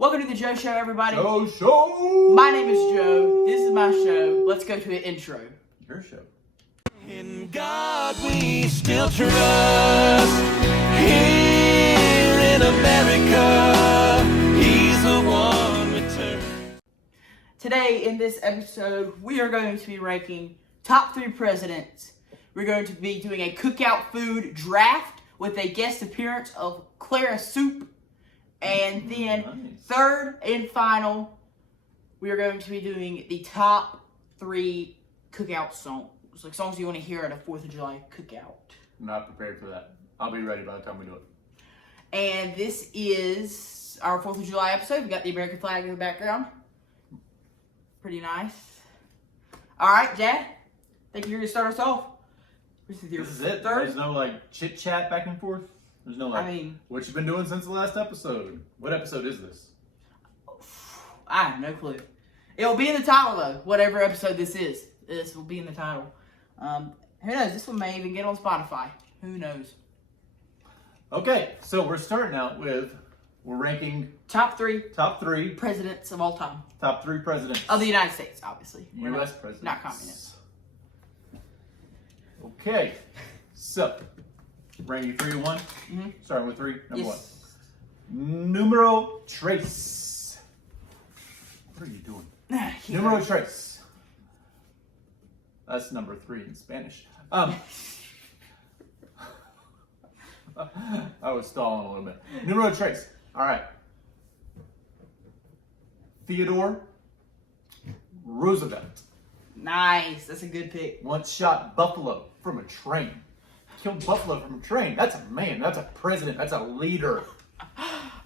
Welcome to the Joe Show, everybody. Joe Show! My name is Joe. This is my show. Let's go to an intro. Your show. In God we still trust. Here in America, He's the one return. Today, in this episode, we are going to be ranking top 3 presidents. We're going to be doing a cookout food draft with a guest appearance of Clara Soup. And then, third and final, we are going to be doing the top 3 cookout songs. Like songs you want to hear at a 4th of July cookout. Not prepared for that. I'll be ready by the time we do it. And this is our 4th of July episode. We got the American flag in the background. Pretty nice. Alright, Dad. Think you're going to start us off? This is it. There's no chit chat back and forth. There's no what you been doing since the last episode? What episode is this? I have no clue. It'll be in the title though. Whatever episode this is. This will be in the title. Who knows? This one may even get on Spotify. Who knows? Okay, so we're starting out with, we're ranking top 3 presidents of all time. Top 3 presidents. Of the United States, obviously. U.S. presidents. Not communists. Okay, so, ranking 3 to 1. Mm-hmm. Starting with 3, number yes. 1. Numero tres. What are you doing? Numero tres. That's number 3 in Spanish. I was stalling a little bit. Numero tres. All right. Theodore Roosevelt. Nice. That's a good pick. Once shot buffalo from a train. Killed buffalo from a train. That's a man. That's a president. That's a leader.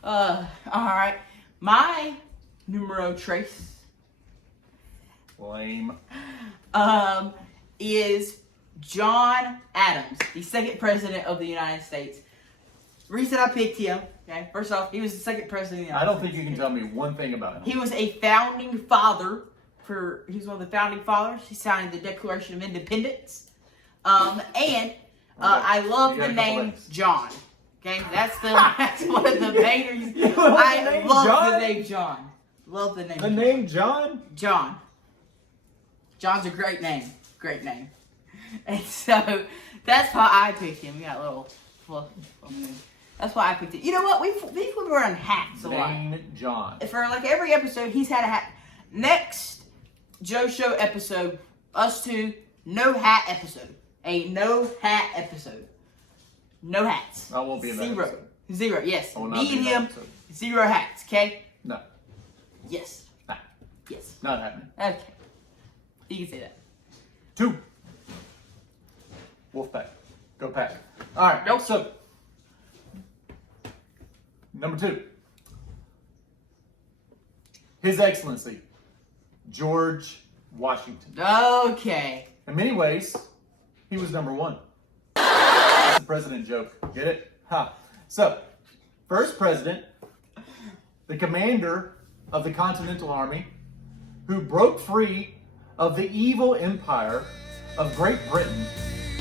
All right. My numero tres. Lame. Is John Adams, the 2nd president of the United States. Reason I picked him, okay, first off, he was the 2nd president of the United States. I don't think you can tell me one thing about him. He was a founding father he was one of the founding fathers. He signed the Declaration of Independence. I love the name John. Okay, that's one of the main reasons. I love the name John. Love the name. The name John? John. John's a great name. Great name. And so that's why I picked him. We got a little fluff. That's why I picked it. You know what? We've been wearing hats a lot. Name John. For every episode, he's had a hat. Next Joe Show episode, us two, no hat episode. A no hat episode. No hats. I won't be in that episode. Zero, yes. I will not Me be and in that him, episode. 0 hats, okay? No. Yes. Nah. Yes. Not happening. Okay. You can say that. 2. Wolfpack. Go pack. All right. Nope. So, number 2. His Excellency, George Washington. Okay. In many ways, he was number 1. That's a president joke. Get it? Ha. So, first president, the commander of the Continental Army, who broke free of the evil empire of Great Britain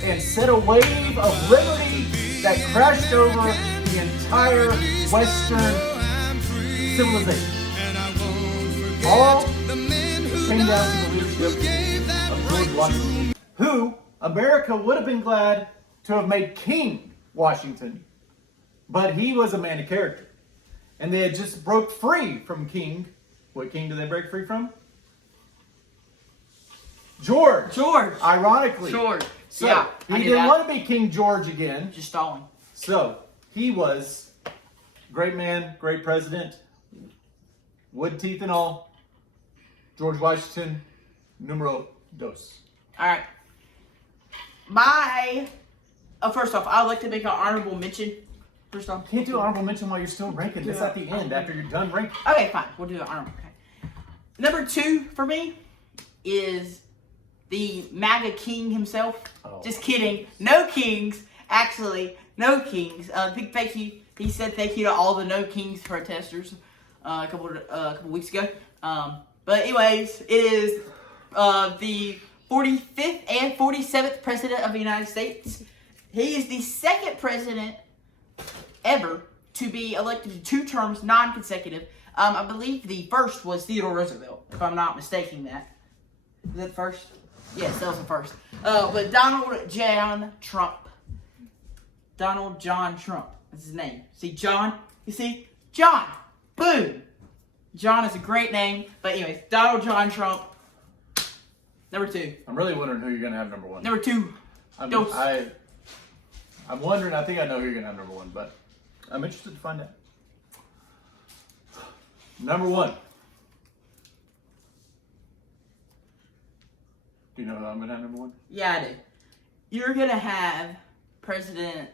and set a wave of liberty that crashed over the entire Western civilization. All came down to the leadership of George Washington, who America would have been glad to have made King Washington, but he was a man of character. And they had just broke free from King. What king did they break free from? George. Ironically. George. So, yeah, he didn't want to be King George again. Just stalling. So, he was great man, great president, wood teeth and all. George Washington, numero 2. All right. First off, I would like to make an honorable mention. First off, Can't do honorable mention while you're still ranking. This at the end after you're done ranking. Okay, fine. We'll do the honorable. Okay. Number 2 for me is the MAGA king himself. Oh. Just kidding. No kings. Actually, no kings. Big thank you. He said thank you to all the no kings protesters a couple weeks ago. But anyways, it is the 45th and 47th president of the United States. He is the 2nd president ever to be elected to 2 terms, non-consecutive. I believe the first was Theodore Roosevelt, if I'm not mistaking that. Was that the first? Yes, that was the first. But Donald John Trump. Donald John Trump. That's his name. See, John? You see? John. Boom. John is a great name. But anyways, Donald John Trump. Number 2. I'm really wondering who you're going to have number 1. Number 2. I'm wondering, I think I know who you're going to have number 1, but I'm interested to find out. Number 1. Do you know who I'm going to have number 1? Yeah, I do. You're going to have President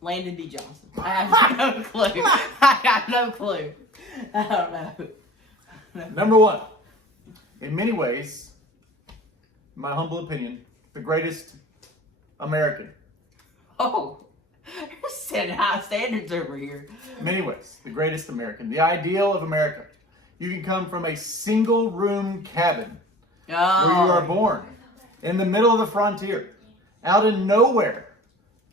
Landon B. Johnson. I have no clue. I got no clue. I don't know. Number 1. In many ways, in my humble opinion, the greatest American. Oh, you're setting high standards over here. In many ways, the greatest American. The ideal of America. You can come from a single room cabin where you are born in the middle of the frontier, out in nowhere.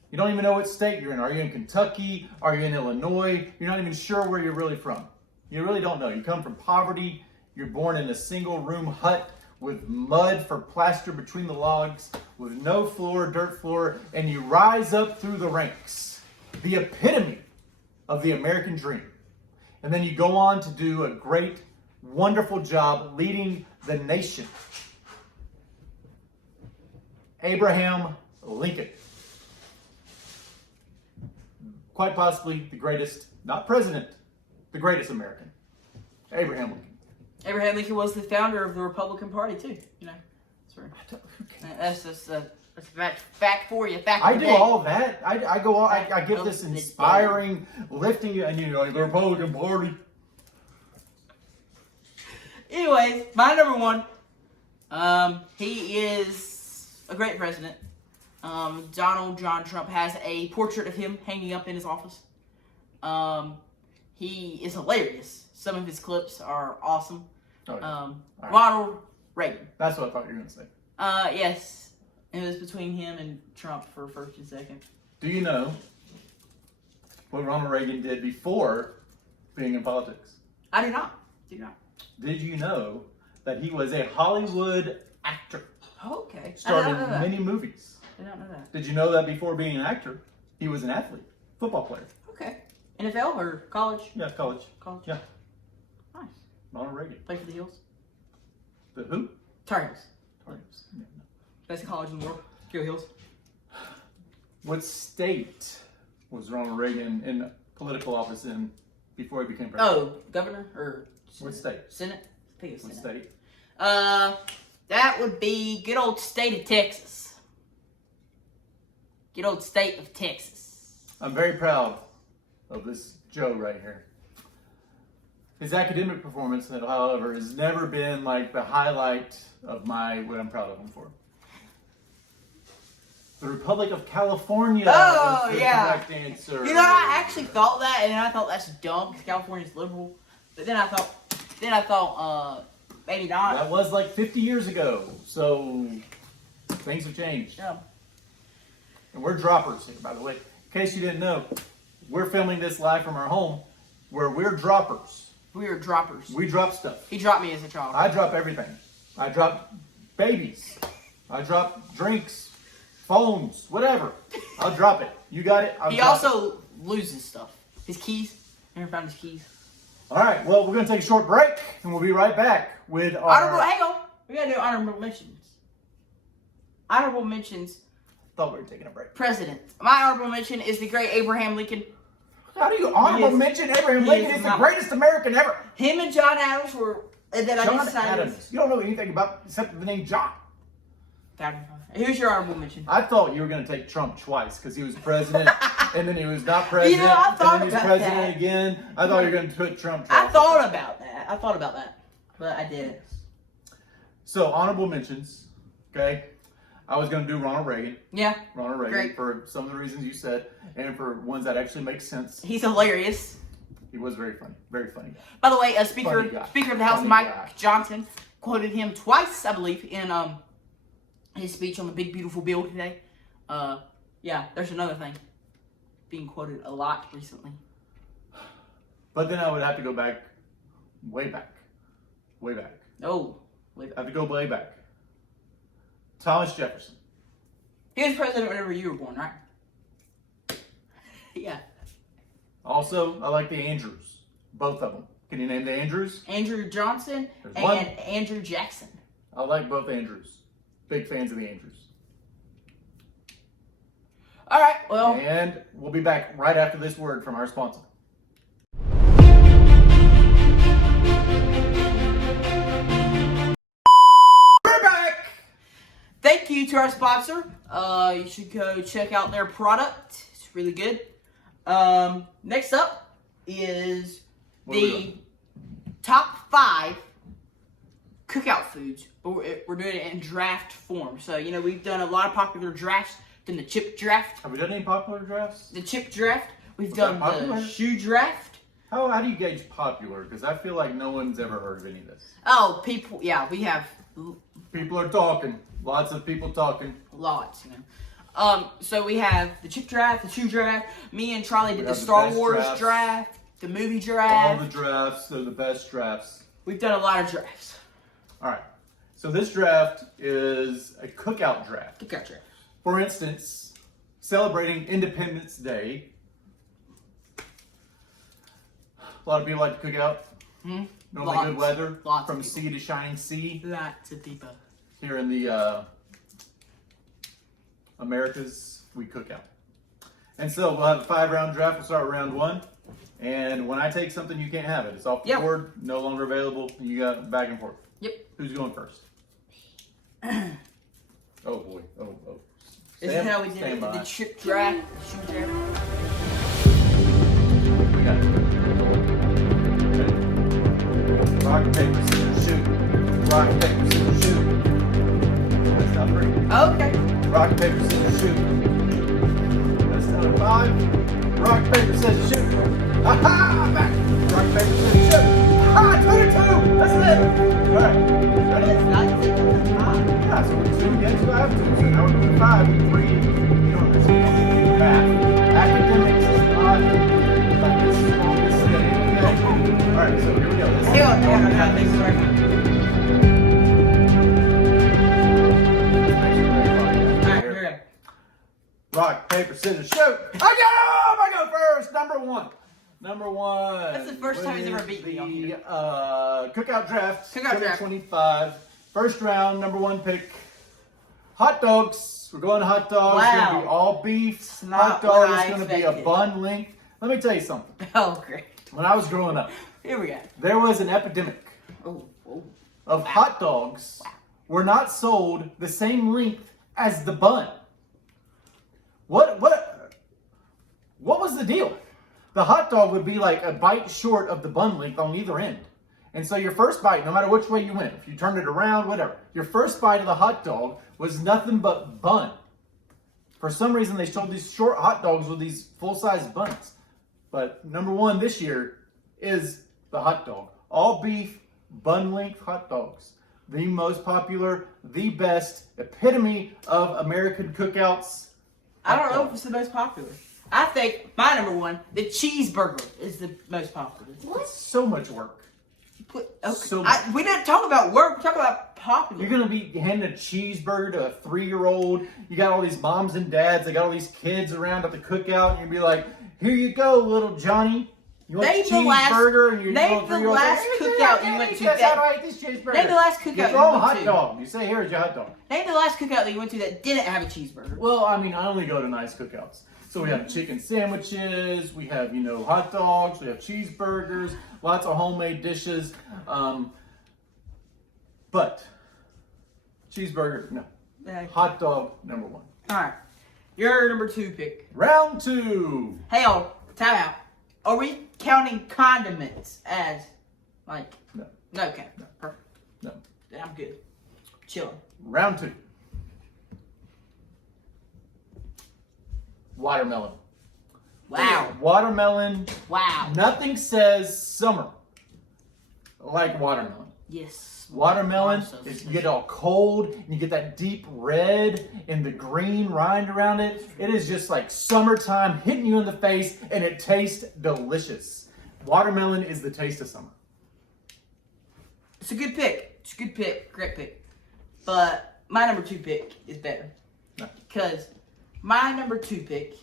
You don't even know what state you're in. Are you in Kentucky? Are you in Illinois? You're not even sure where you're really from. You really don't know. You come from poverty. You're born in a single room hut with mud for plaster between the logs, with no floor, dirt floor, and you rise up through the ranks. The epitome of the American dream. And then you go on to do a great, wonderful job leading the nation. Abraham Lincoln. Quite possibly the greatest, not president, the greatest American. Abraham Lincoln. Abraham Lincoln was the founder of the Republican Party too. You know, that's just that's a fact for you. Fact. I do all of that. I go on. I give this inspiring, lifting you, and you know the Republican Party. Anyways, my number 1. He is a great president. Donald John Trump has a portrait of him hanging up in his office. He is hilarious. Some of his clips are awesome. Oh, yeah. Right. Ronald Reagan. That's what I thought you were going to say. Yes. It was between him and Trump for first and second. Do you know what Ronald Reagan did before being in politics? I do not. Did you know that he was a Hollywood actor? Okay. Starred in many movies. I don't know that. Did you know that before being an actor, he was an athlete, football player? Okay. NFL or college? Yeah, college. College. Yeah. Nice. Ronald Reagan. Played for the Heels? The who? Tar Heels. Tar Heels. Yeah, no. Best college in the world. Go Heels. What state was Ronald Reagan in political office in before he became president? Oh, governor or Senate? What state? Senate? I think it's What Senate. state? That would be good old state of Texas. Good old state of Texas. I'm very proud of this Joe right here. His academic performance, however, has never been like the highlight of what I'm proud of him for. The Republic of California. Oh, is the yeah. correct answer. You know, I actually thought that, and I thought that's dumb because California's liberal. But then I thought, maybe not. That was like 50 years ago, so things have changed. Yeah. And we're droppers here, by the way. In case you didn't know, we're filming this live from our home, where we're droppers. We are droppers. We drop stuff. He dropped me as a child. I drop everything. I drop babies. I drop drinks, phones, whatever. I'll drop it. You got it? He also loses stuff. His keys. Never found his keys. All right. Well, we're going to take a short break, and we'll be right back with our... Hang on. We got to do honorable mentions. Honorable mentions. Thought we were taking a break. President. My honorable mention is the great Abraham Lincoln. How do you honorable mention Abraham Lincoln? He's the greatest American ever. Him and John Adams were... John Adams. You don't know anything about except the name John. Who's your honorable mention? I thought you were going to take Trump twice because he was president and then he was not president. You know, I thought and then he was about president that. again. I thought you were going to put Trump I twice. thought about that. But I didn't. So, honorable mentions. Okay. I was going to do Ronald Reagan. Yeah. Ronald Reagan Great. for some of the reasons you said and for ones that actually make sense. He's hilarious. He was very funny. Very funny. By the way, Speaker of the House, Funny Mike guy. Johnson, quoted him twice, I believe, in his speech on the Big Beautiful Bill today. Yeah, there's another thing. being quoted a lot recently. But then I would have to go back, way back. Oh, wait. I have to go way back. Thomas Jefferson. He was president whenever you were born, right? Yeah. Also, I like the Andrews. Both of them. Can you name the Andrews? Andrew Johnson There's and one. Andrew Jackson. I like both Andrews. Big fans of the Andrews. All right, well. And we'll be back right after this word from our sponsor. We're back! Thank you to our sponsor. You should go check out their product. It's really good. Next up is What are we the doing? top 5 cookout foods, but we're doing it in draft form. So, you know, we've done a lot of popular drafts. Done the chip draft. Have we done any popular drafts? The chip draft. We've Was done that popular? the shoe draft. How do you gauge popular? Because I feel like no one's ever heard of any of this. Oh, people, yeah, we have People are talking. Lots of people talking. lots, you know. So we have the chip draft, the shoe draft. Me and Charlie did the have the Star best Wars drafts. draft, the movie All draft. the drafts, they're the best drafts. We've done a lot of drafts. All right. So this draft is a cookout draft. Cookout draft. For instance, celebrating Independence Day. A lot of people like to cook out. Normally good Lots. weather. Lots From of sea to shining sea. Lots of people. Here in the Americas, we cook out. And so we'll have a 5-round draft. We'll start with round 1. And when I take something, you can't have it. It's off the Yep. board, no longer available. You got back and forth. Yep. Who's going first? Oh boy. Oh. This is how we did it. The chip draft, the shoe draft. We got it. Ready? Rock, paper, scissors, shoot. Rock, paper, scissors, shoot. That's not 3. Okay. Rock, paper, scissors, shoot. That's number 5. Rock, paper, scissors, shoot. Aha! I'm back. Rock, paper, scissors, shoot. Aha! 22! That's it! Alright. Ready? It's not Yeah, so we're 2 against 5, 2. So now we're doing 5 and 3. You don't understand. Math. Academics is not like this strongest thing. Okay? Alright, so here we go. This Hang on, I got things right now. Alright, here we go. Rock, paper, scissors, shoot! I go first! Number 1. That's the first time he's ever beat me on here. Cookout draft. Cookout draft. 2025. First round, number 1 pick. Hot dogs. We're going hot dogs. It's Wow. going to be all beef. It's Hot not dog what is I going to be a expected. bun length. Let me tell you something. Oh, great. When I was growing up, Here we go. there was an epidemic Oh. of hot dogs were not sold the same length as the bun. What was the deal? The hot dog would be like a bite short of the bun length on either end. And so your first bite, no matter which way you went, if you turned it around, whatever, your first bite of the hot dog was nothing but bun. For some reason, they sold these short hot dogs with these full-size buns. But number 1 this year is the hot dog. All beef, bun length hot dogs. The most popular, the best epitome of American cookouts. I don't know if it's the most popular. I think my number 1, the cheeseburger, is the most popular. It's so much work. Okay. So We didn't talk about work. We talk about popular. You're going to be handing a cheeseburger to a 3-year-old. You got all these moms and dads. They got all these kids around at the cookout. And you'd be like, here you go, little Johnny. You want Name a the last- cheeseburger? And your name little the 3-year-old last says, cookout you went to That's that- how I eat this cheeseburger. Name the last cookout Get you your own went hot to. dog. You say, here's your hot dog. Name the last cookout that you went to that didn't have a cheeseburger. Well, I mean, I only go to nice cookouts. So we have chicken sandwiches, we have, hot dogs, we have cheeseburgers, lots of homemade dishes. But cheeseburger, no. Hot dog, number 1. All right. Your number 2 pick. Round 2. Hey, time out. Are we counting condiments as, like... No. Okay. Perfect. No. Then I'm good. Chilling. Round 2. Watermelon. Wow. Watermelon. Wow. Nothing says summer like watermelon. Yes. Watermelon, So you get all cold and you get that deep red and the green rind around it. It is just like summertime hitting you in the face, and it tastes delicious. Watermelon is the taste of summer. It's a good pick. It's a good pick. Great pick. But my number 2 pick is better. Because my number 2 pick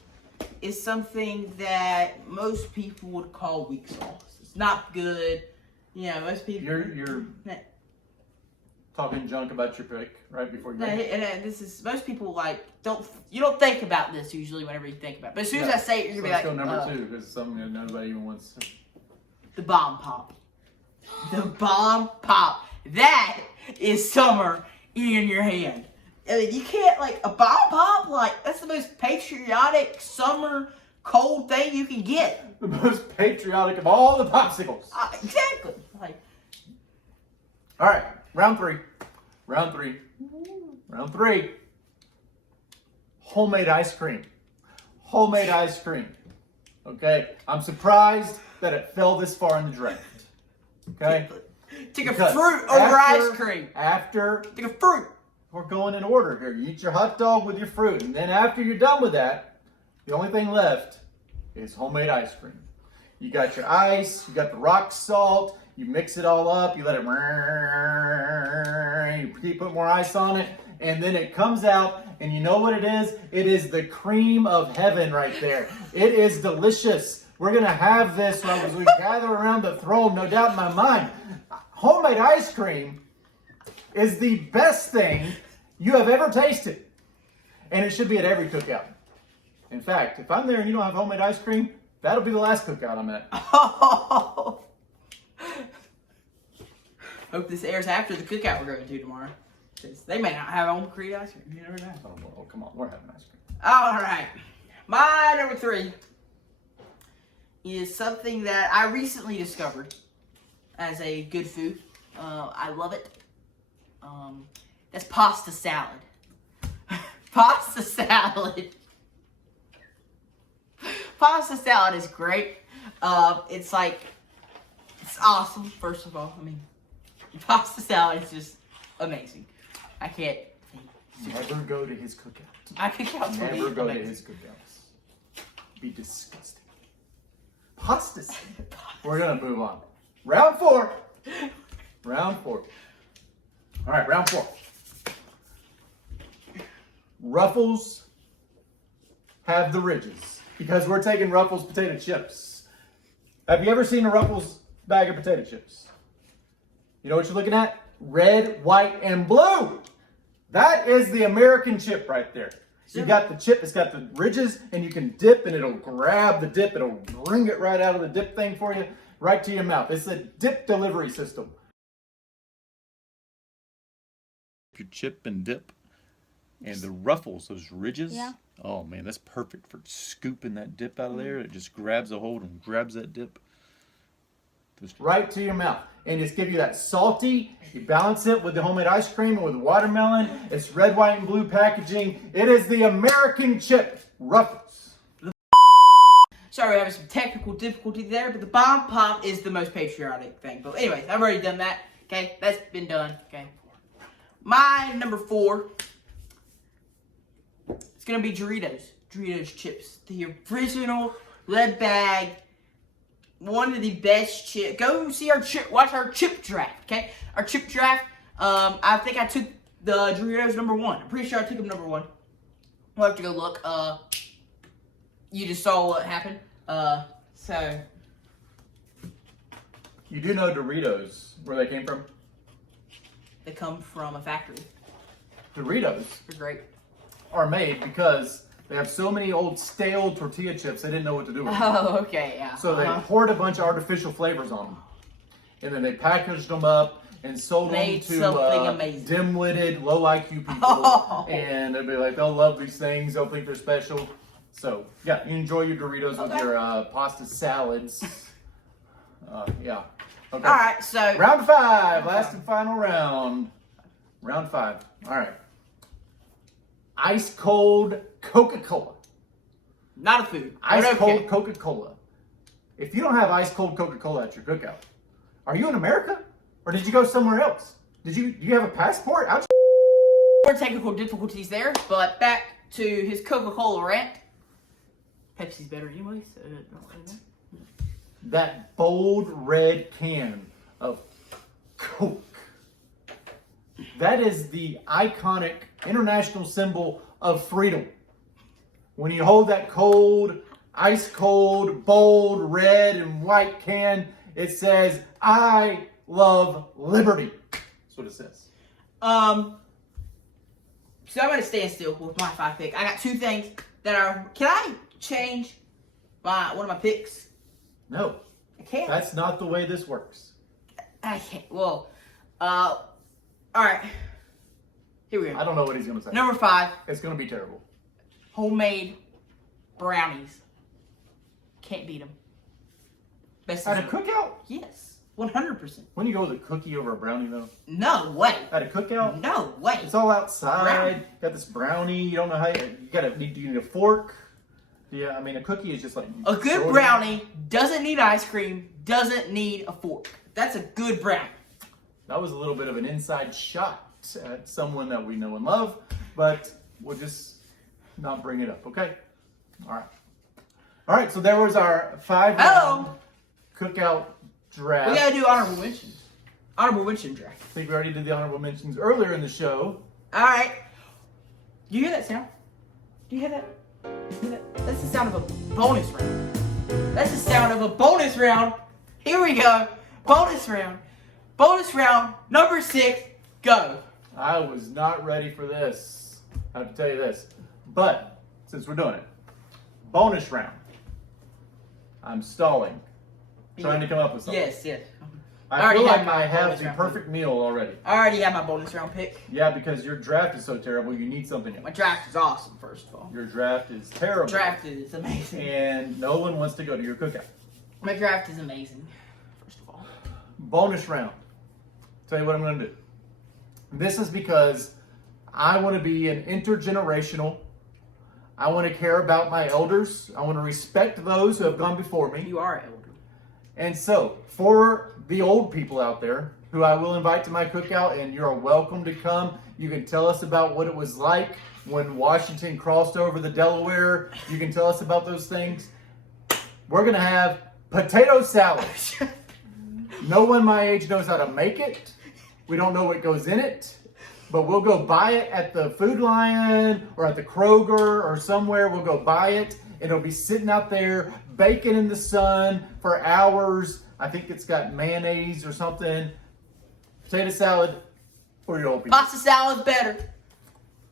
is something that most people would call weak sauce. It's not good. You know, most people... You're talking junk about your pick right before you... And this is... Most people, like, you don't think about this usually whenever you think about it. But as soon as I say it, you're going to be like... Let's go number 2, because something that nobody even wants to... The Bomb Pop. The Bomb Pop. That is summer in your hand. I mean, you can't, like, a Bomb Pop, like, that's the most patriotic summer cold thing you can get. The most patriotic of all the popsicles. Exactly. Like, all right, round 3. Round 3. Homemade ice cream. Homemade ice cream. Okay, I'm surprised that it fell this far in the draft. Okay? take a fruit over ice cream. Take a fruit. We're going in order here. You eat your hot dog with your fruit, and then after you're done with that, the only thing left is homemade ice cream. You got your ice, you got the rock salt, you mix it all up, you let it, you keep putting more ice on it, and then it comes out, and you know what it is? It is the cream of heaven right there. It is delicious. We're going to have this as we gather around the throne, no doubt in my mind. Homemade ice cream is the best thing you have ever tasted. And it should be at every cookout. In fact, if I'm there and you don't have homemade ice cream, that'll be the last cookout I'm at. Oh. Hope this airs after the cookout we're going to tomorrow. Because they may not have home cream ice cream. You never know. Oh, come on. We're having ice cream. All right. My number 3 is something that I recently discovered as a good food. I love it. That's pasta salad. Pasta salad. Pasta salad is great. It's awesome, first of all. I mean, pasta salad is just amazing. I can't. Never go to his cookout. I could count Never go to his cookouts. Be disgusting. Pasta salad. We're going to move on. Round 4. Round 4. All right, round 4. Ruffles have the ridges because we're taking Ruffles potato chips. Have you ever seen a Ruffles bag of potato chips? You know what you're looking at? Red, white, and blue. That is the American chip right there. You got the chip, it's got the ridges, and you can dip, and it'll grab the dip. It'll bring it right out of the dip thing for you, right to your mouth. It's a dip delivery system. Your chip and dip. And the Ruffles, those ridges. Yeah. Oh man, that's perfect for scooping that dip out of there. It just grabs a hold and grabs that dip. Right to your mouth. And just give you that salty. You balance it with the homemade ice cream and with watermelon. It's red, white, and blue packaging. It is the American chip, Ruffles. Sorry, we're having some technical difficulty there, but the bomb pop is the most patriotic thing. But anyways, I've already done that. Okay, that's been done. Okay. My number 4. It's gonna be Doritos. Doritos chips. The original red bag. One of the best chips. Go see watch our chip draft, okay? Our chip draft. I think I took the Doritos number 1. I'm pretty sure I took them number 1. We'll have to go look. You just saw what happened. So. You do know Doritos, where they came from? They come from a factory. Doritos They're great. are made because they have so many old stale tortilla chips they didn't know what to do with them. Oh, okay, yeah. So they poured a bunch of artificial flavors on them. And then they packaged them up and sold Made them something to amazing. dim-witted, low IQ people. Oh. And they'll be like, they'll love these things. They'll think they're special. So, yeah, you enjoy your Doritos with your pasta salads. Yeah. Okay. All right, so. Round 5. Last and final round. Round 5. All right. Ice cold Coca-Cola. Not a food. Ice But okay. cold Coca-Cola. If you don't have ice cold Coca-Cola at your cookout, are you in America? Or did you go somewhere else? Do you have a passport? How'd More technical difficulties there, but back to his Coca-Cola rant. Pepsi's better anyway, so don't say that. That bold red can of Coke. That is the iconic international symbol of freedom. When you hold that cold, ice cold, bold red and white can, it says, "I love liberty." That's what it says. So I'm going to stand still with my 5 pick. I got 2 things that are. Can I change one of my picks? No, I can't. that's not the way this works. I can't. Well, all right. Here we go. I don't know what he's going to say. Number 5, It's going to be terrible. homemade brownies. Can't beat them. Best At a dessert. cookout? Yes. 100%. When you go with a cookie over a brownie, though? No way. At a cookout? No way. It's all outside. Brownie. Got this brownie. You don't know how you need a fork. Yeah, I mean, a cookie is just like... A good brownie doesn't need ice cream, doesn't need a fork. That's a good brownie. That was a little bit of an inside shot at someone that we know and love, but we'll just not bring it up, okay? All right, so there was our 5-round cookout draft. We gotta do honorable mentions. Honorable mention draft. I think we already did the honorable mentions earlier in the show. Alright. Do you hear that sound? Do you hear that? You hear that? That's the sound of a bonus round. That's the sound of a bonus round. Here we go. Bonus round. Bonus round number 6. Go. I was not ready for this. I have to tell you this. But since we're doing it, bonus round. I'm stalling. Trying to come up with something. Yes. I already feel have like my I have bonus the round perfect meal already. I already have my bonus round pick. Yeah, because your draft is so terrible, you need something My else. draft is awesome, first of all. Your draft is terrible. Draft is amazing. And no one wants to go to your cookout. My draft is amazing, first of all. Bonus round. Tell you what I'm going to do. This is because I want to be an intergenerational. I want to care about my elders. I want to respect those who have gone before me. You are elder. And so, for the old people out there who I will invite to my cookout, and you're welcome to come, you can tell us about what it was like when Washington crossed over the Delaware. You can tell us about those things. We're going to have potato salad. No one my age knows how to make it. We don't know what goes in it. But we'll go buy it at the Food Lion or at the Kroger or somewhere. We'll go buy it. And it'll be sitting out there, baking in the sun for hours. I think it's got mayonnaise or something. Potato salad for your old people. Pasta salad's better.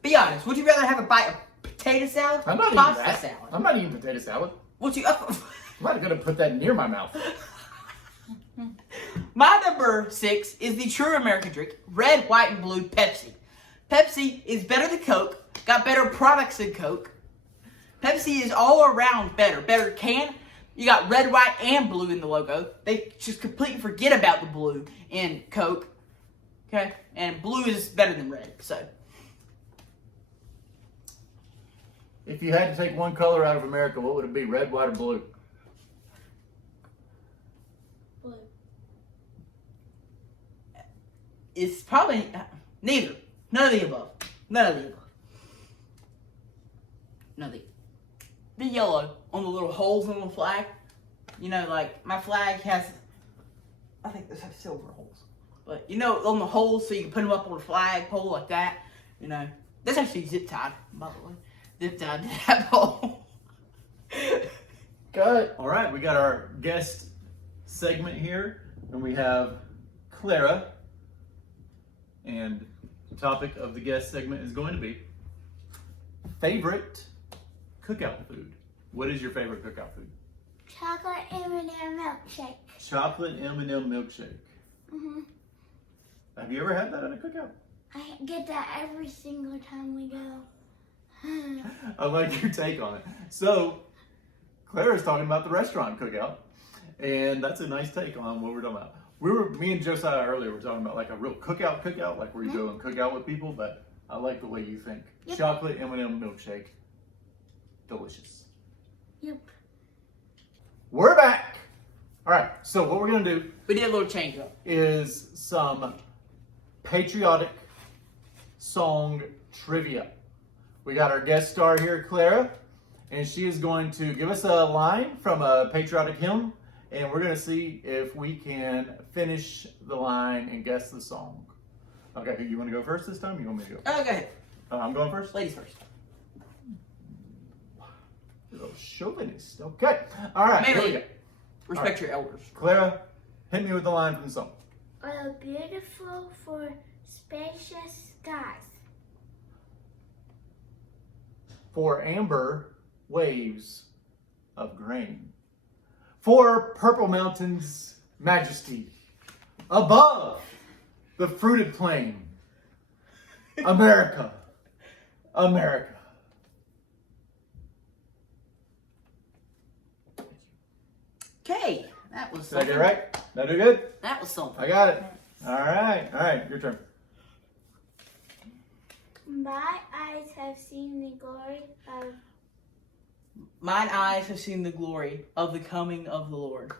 Be honest. Would you rather have a bite of potato salad I'm or not pasta eating that. salad? I'm not eating potato salad. Would you? I'm not going to put that near my mouth. My number 6 is the true American drink, red, white, and blue Pepsi. Pepsi is better than Coke, got better products than Coke. Pepsi is all around better. Better can. You got red, white, and blue in the logo. They just completely forget about the blue in Coke. Okay? And blue is better than red, so. If you had to take one color out of America, what would it be? Red, white, or blue? Blue. It's probably neither. None of the above. None of the above. None of the. The yellow on the little holes on the flag. You know, like my flag has. I think this has silver holes. But you know, on the holes, so you can put them up on a flag pole like that. You know, that's actually zip tied, by the way. Zip tied to that pole. Cut. All right, we got our guest segment here, and we have Clara. And the topic of the guest segment is going to be favorite cookout food. What is your favorite cookout food? Chocolate M&M milkshake. Chocolate M&M milkshake. Mhm. Have you ever had that at a cookout? I get that every single time we go. I like your take on it. So, Clara's talking about the restaurant cookout, and that's a nice take on what we're talking about. Me and Josiah earlier were talking about like a real cookout, like where you go and cook out with people, but I like the way you think. Yep. Chocolate M&M milkshake. Delicious. Yep. We're back. All right, so what we're going to do We did a little change up. is some patriotic song trivia. We got our guest star here, Clara, and she is going to give us a line from a patriotic hymn, and we're going to see if we can finish the line and guess the song. Okay, you want to go first this time? Or you want me to go? Oh, go ahead. I'm going first? Ladies first. You're a little chauvinist. Okay. All right, here we go. Maybe respect your elders. Clara, hit me with the line from the song. Oh, beautiful for spacious skies. For amber waves of grain, for purple mountains' majesty, above the fruited plain, America, America. Okay, that was Did I something. get it right? Did I do good? That was something. I got it. All right, your turn. My eyes have seen the glory of. Mine eyes have seen the glory of the coming of the Lord.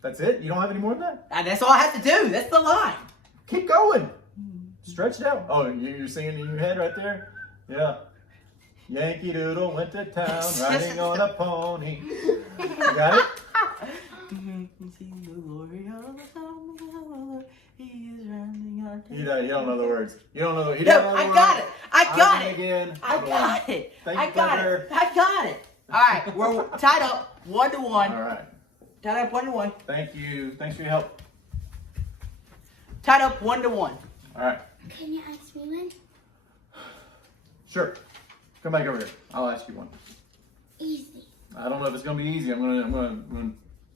That's it? You don't have any more than that? And that's all I have to do. That's the line. Keep going. Stretch it out. Oh, you're singing in your head right there? Yeah. Yankee Doodle went to town riding on a pony. You got it? Seen the glory of the coming of the Lord. He is rounding our You don't know the words. You don't know. He No, doesn't know the I words. got it. I got it. Again. I got it. Thank I you, got Claire. it. I got it. All right, we're tied up 1-1. All right. Tied up 1-1. Thank you. Thanks for your help. Tied up 1-1. All right. Can you ask me one? Sure. Come back over here. I'll ask you one. Easy. I don't know if it's gonna be easy. I'm gonna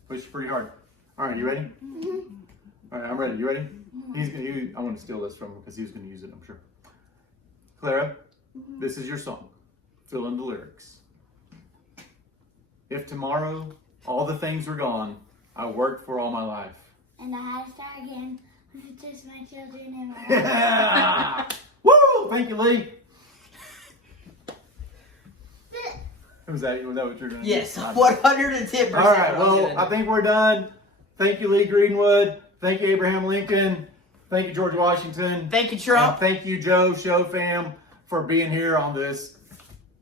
push pretty hard. All right. You ready? Mm-hmm. All right. I'm ready. You ready? I want to steal this from him because he was gonna use it. I'm sure. Clara, this is your song. Fill in the lyrics. If tomorrow all the things were gone I worked for all my life. And I had to start again with just my children and my life. Yeah! Woo! Thank you, Lee. Was that what you're going to Yes, do? 110%. All right, well, I think we're done. Thank you, Lee Greenwood. Thank you, Abraham Lincoln. Thank you, George Washington. Thank you, Trump. And thank you, Joe Show Fam, for being here on this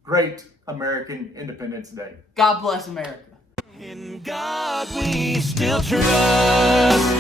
great American Independence Day. God bless America. In God we still trust.